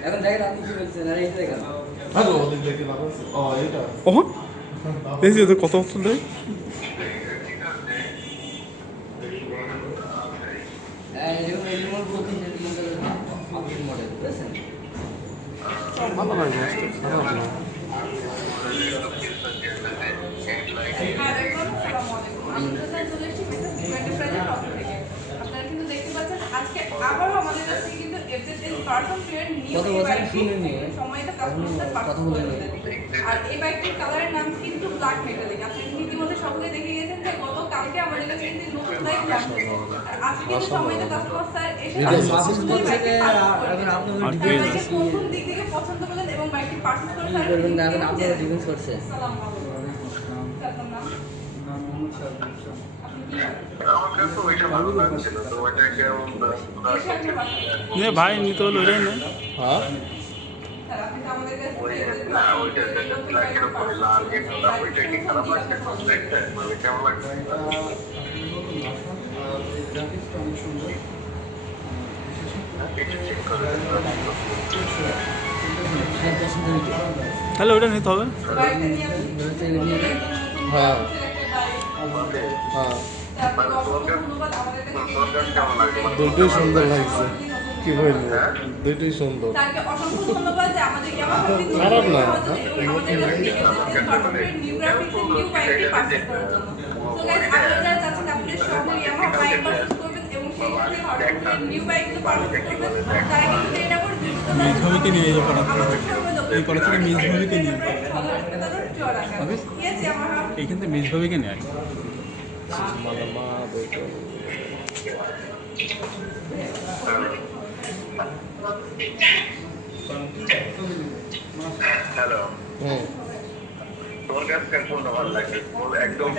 এখন দেখেন আপনি কি বলছেন আর এই দেখেন ওহ এই যে কত বছর ধরে মডেল বুঝেছেন ভালো লাগে খারাপ না আপনারা কিন্তু দেখতে পাচ্ছেন আজকে আবারও আমাদের কাছে কিন্তু এফজেড কার্টন ট্রেন নিউ সময়টা কাস্টমারদের পাঠানো আর এই বাইকটির কালারের নাম কিন্তু ব্ল্যাক মেটালিক। আপনি ইতিমধ্যে সকলে দেখে গেছেন যে গত কালকে আমাদের কাছে কিন্তু নতুন বাইক লঞ্চ হয়েছে আর আজকে কিন্তু সময়টা কাস্টমার স্যার এসে প্রথম দিক থেকে পছন্দ করলেন এবং বাইকটি পারচেজ করে স্যার করবেন না এখন আপনারা ডিফেন্স করছে ভাই নিতে হলো ওইটাই না হ্যাঁ তাহলে ওইটা নিতে হবে হ্যাঁ হ্যাঁ দুটোই সুন্দর লাগছে কি বলবো দুটোই সুন্দর খারাপ না মেজভাবিকে নিয়ে যাবো এই কলেজ থেকে মেজভাবিকে নিয়ে এইখান থেকে মেজভাবিকে নিয়ে আসি হ্যালো তোমার কাছে কোনটা ভালো লাগে একদম